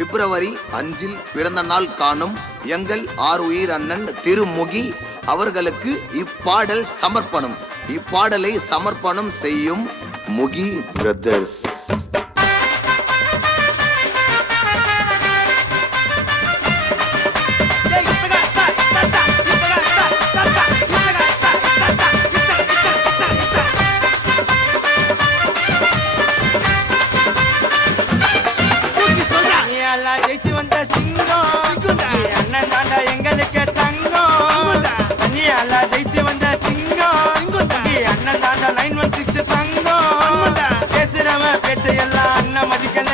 பிப்ரவரி 5 பிறந்த நாள் காணும் எங்கள் ஆருயிர் அண்ணன் திருமுகி அவர்களுக்கு இப்பாடல் சமர்ப்பணம். இப்பாடலை சமர்ப்பணம் செய்யும் முகி பிரதர்ஸ். ஜெயிச்சு வந்த சிங்கம் அண்ணன் தாண்டா எங்களுக்கு தங்கம். தண்ணியால ஜெயிச்சு வந்த சிங்கம் அண்ணன் தாண்டா 916 தங்கம். பேசுறவன் பேச்சையெல்லாம் அண்ணன் மதிக்கல.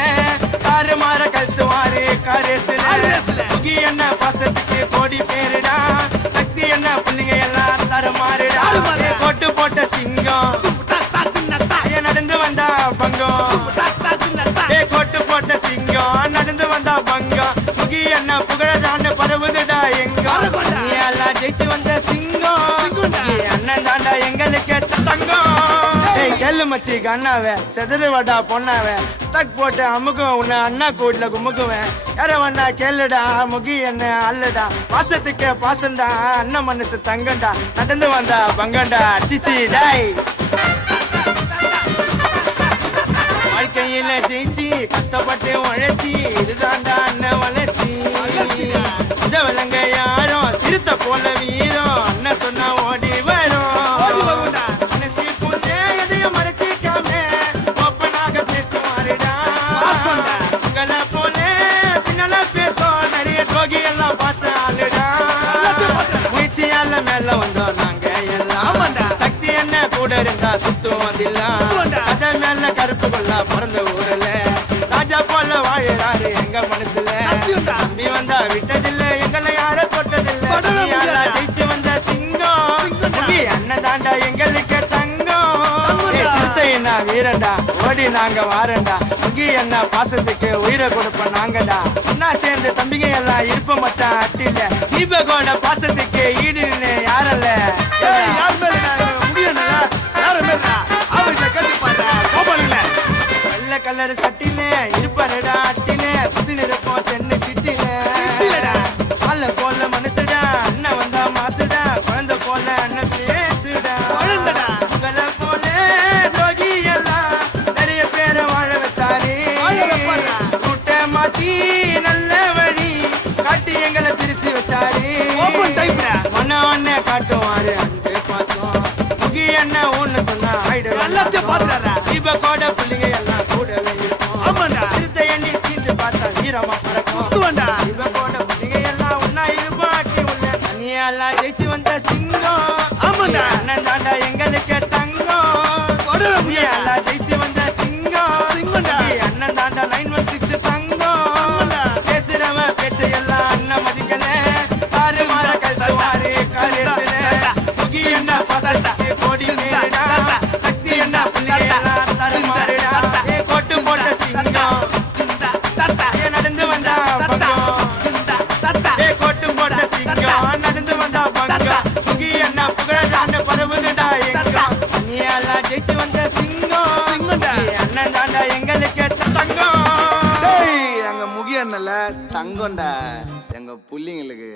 காரு மாற கழுத்துவாரு காரேசுல முகி என்ன பாசத்துக்கு கோடி பேருடா. சக்தி என்ன பிள்ளைங்க எல்லாம் தர மாறுடா. போட்டு போட்ட சிங்கம் நடந்து வந்தா பங்கம். கோட்டு போட்ட சிங்கம் நடந்து வந்தா பங்கம். முகி என்ன புகழதான்னு பரவுதுடா எங்க. எல்லாம் ஜெயிச்சு வந்த சிங்கம் அண்ணன் தாண்டா எங்களுக்கு தங்கம். கேளு மச்சி கண்ணாவே செதறுவாடா பொண்ணாவே. தக் போட்டு அமுக்கும் உன்னை அண்ணா கூட்ல குமுக்குவேன். யார வந்தா கேளுடா முகி என்ன அல்லடா. பாசத்துக்கு பாசண்டா அண்ணன் மனசு தங்கண்டா. நடந்து வந்தா பங்கண்டா சிச்சி டாய். வாழ்க்கையில ஜெயிச்சு கஷ்டப்பட்டு உழைச்சி இதுதாண்டா அண்ணன் வளர்ச்சி. இந்த விலங்க யாரும் சிறுத்த போல வீரம் அண்ணன் சொன்னா ஓடி வரும். மனசு பூந்தே எதையும் மறைச்சிக்காம ஓப்பனாக பேசுவாருடா. உங்களை போல பின்னால பேசும் நிறைய தோகி எல்லாம் பார்த்த ஆளுடா. முயற்சியால மேல வந்தோம் நாங்க எல்லாம். சக்தி என்ன கூட இருந்தா சுத்துவதில்லாம். அத மேல கருப்பு கொள்ளா பிறந்த ஊர்ல ராஜா போல வாழறாரு எங்க மனசுல. தம்பி வந்தா விட்டதில்ல எங்களை யார தொட்டதில்ல. ஜெயிச்சு வந்த சிங்கம் அண்ணன் தாண்டா எங்களுக்கு தங்கம். சிறுத்தைனா வீரண்டா ஓடி நாங்க வாரண்டா. முகி என்ன பாசத்துக்கு உயிரை கொடுப்போம் நாங்கடா. ஒன்னா சேர்ந்து தம்பிங்க எல்லாம் இருப்போம் மச்சான் அட்டில. தீபகோட பாசத்துக்கு ஈடு யாரல்ல. வெள்ள கலர் சட்டில இருப்பாருடா அட்டில. சுத்தி நிற்போம் சென்னை சிட்டில. அல்ல போல மனுஷடா அண்ணன் வந்தா மாசுடா. குழந்தை போல அண்ணன் பேசுடா. உங்களை போல ரோகி எல்லாம் நிறைய பேரை வாழ வச்சாரு. கூட்ட மாத்தி நல்ல வழி காட்டி எங்களை பிரிச்சு வச்சாரு. மன ஒன்ன காட்டுவாரு அன்பு பாசம். முகி என்ன ஒண்ணு சொன்னா ஆயிடுவாரு. இப்ப கோட பிள்ளைங்க எல்லாம் கூடவே இருக்கும். சிறுத்தை எண்ணி சீண்டு பார்த்தா வீரமா பறக்கும். இப்ப கோட பிள்ளைங்க எல்லாம் ஒன்னா இருப்போம் அட்டி உள்ள. தனியெல்லாம் ஜெயிச்சு வந்த சிங்கம் அண்ணன் தாண்டா எங்களுக்கு தங்கம். எல்லாம் ஜெயிச்சு வந்த சிங்கம் அண்ணன் தாண்டா 916 தங்கம். பேசுறவன் பேச்சையெல்லாம் அண்ணன் மதிக்கல. காரு மாற கழுத்துவாரு காரேசுல முகி என்ன பாசத்துக்கு கோடி பேருடா. சக்தி என்ன பிள்ளைங்க எல்லாம் தர மாறுடா. கோட்டு போட்ட சிங்கம் நடந்து வந்தா பங்கம். கோட்டு போட்ட சிங்கம் நடந்து வந்தா பங்கம். முகி என்ன புகழதான்னு பரவுதுடா எங்க. எல்லாம் ஜெயிச்சு வந்த சிங்கம் அண்ணன் தாண்டா எங்களுக்கு தங்கம். எங்க முகி அண்ணல தங்கம்டா எங்க புள்ளிங்களுக்கு.